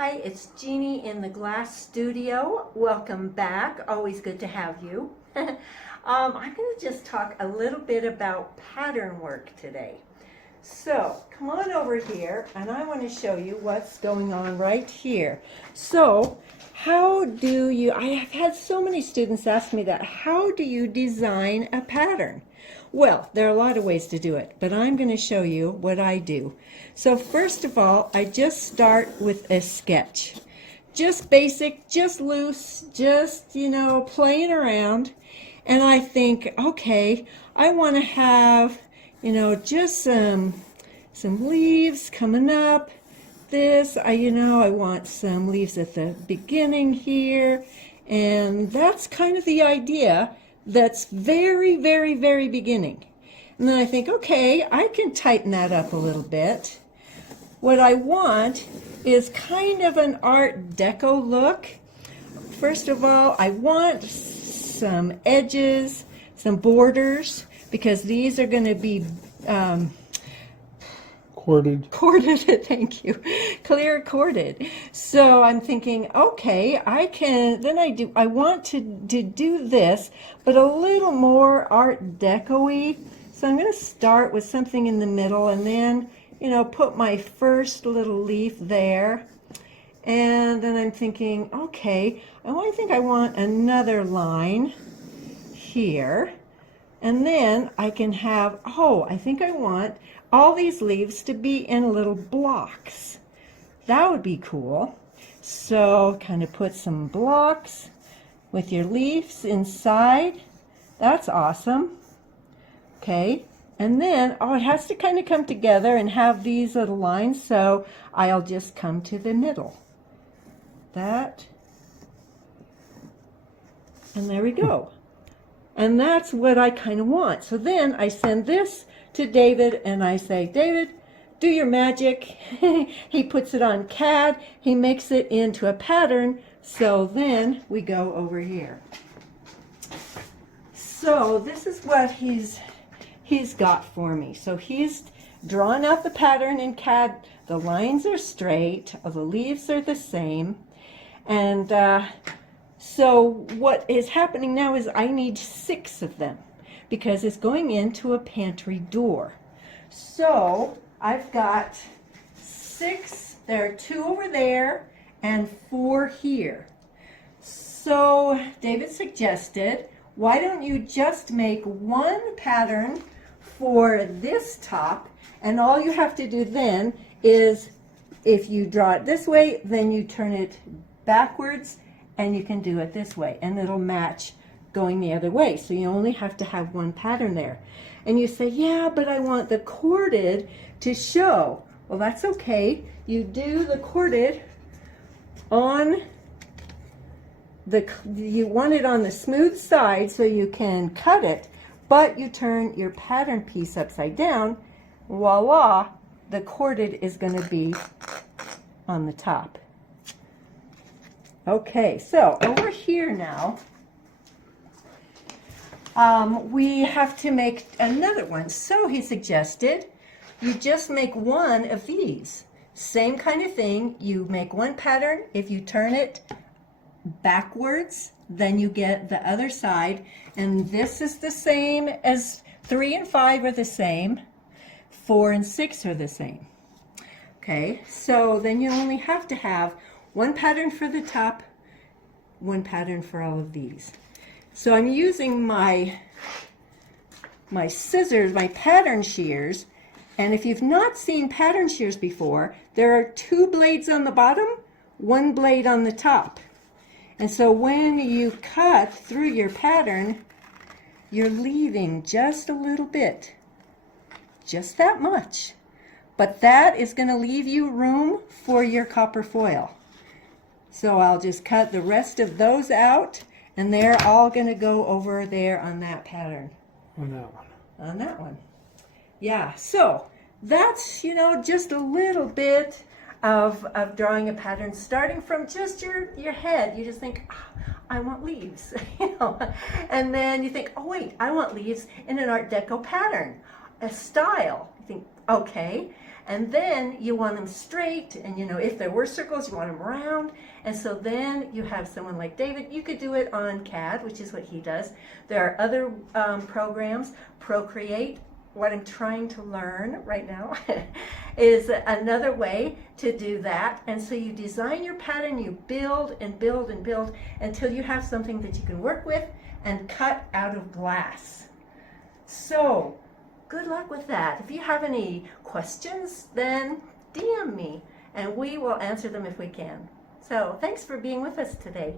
Hi, it's Jeannie in the glass studio. Welcome back. Always good to have you. I'm going to just talk a little bit about pattern work today. So come on over here and I want to show you what's going on right here. So I have had so many students ask me that, how do you design a pattern? Well, there are a lot of ways to do it, but I'm going to show you what I do. So first of all, I just start with a sketch. Just basic, just loose, just, playing around. And I think, okay, I want to have, just some leaves coming up. I want some leaves at the beginning here. And that's kind of the idea. That's very, very, very beginning. And then I think, okay, I can tighten that up a little bit. What I want is kind of an Art Deco look. First of all, I want some edges, some borders, because these are going to be corded, thank you, clear corded. So I'm thinking, okay, I want to do this, but a little more Art Deco-y. So I'm going to start with something in the middle and then, put my first little leaf there. And then I'm thinking, okay, I want another line here. And then I can have, I think I want all these leaves to be in little blocks. That would be cool. So kind of put some blocks with your leaves inside. That's awesome. Okay. And then, it has to kind of come together and have these little lines. So I'll just come to the middle. That. And there we go. And that's what I kind of want. So then I send this to David and I say, David, do your magic. He puts it on CAD. He makes it into a pattern. So then we go over here. So this is what he's got for me. So he's drawn out the pattern in CAD. The lines are straight. The leaves are the same. And so what is happening now is I need 6 of them because it's going into a pantry door. So I've got 6, there are 2 over there and 4 here. So David suggested, why don't you just make one pattern for this top, and all you have to do then is, if you draw it this way, then you turn it backwards and you can do it this way and it'll match going the other way. So you only have to have one pattern there. And you say, yeah, but I want the corded to show. Well, that's okay. You do the corded on you want it on the smooth side so you can cut it, but you turn your pattern piece upside down. Voila, the corded is going to be on the top. Okay, so over here now, we have to make another one. So he suggested you just make one of these. Same kind of thing. You make one pattern. If you turn it backwards, then you get the other side. And this is the same as 3 and 5 are the same. 4 and 6 are the same. Okay, so then you only have to have one pattern for the top, one pattern for all of these. So I'm using my scissors, my pattern shears, and if you've not seen pattern shears before, there are 2 blades on the bottom, 1 blade on the top. And so when you cut through your pattern, you're leaving just a little bit, just that much. But that is going to leave you room for your copper foil. So I'll just cut the rest of those out, and they're all going to go over there on that pattern. On that one. On that one. Yeah, so that's, just a little bit of drawing a pattern, starting from just your head. You just think, I want leaves, and then you think, oh wait, I want leaves in an Art Deco pattern, a style. You think, okay, And then you want them straight, and if there were circles, you want them round. And so then you have someone like David. You could do it on CAD, which is what he does. There are other programs, Procreate. What I'm trying to learn right now is another way to do that. And so you design your pattern, you build and build and build until you have something that you can work with and cut out of glass. So good luck with that. If you have any questions, then DM me and we will answer them if we can. So thanks for being with us today.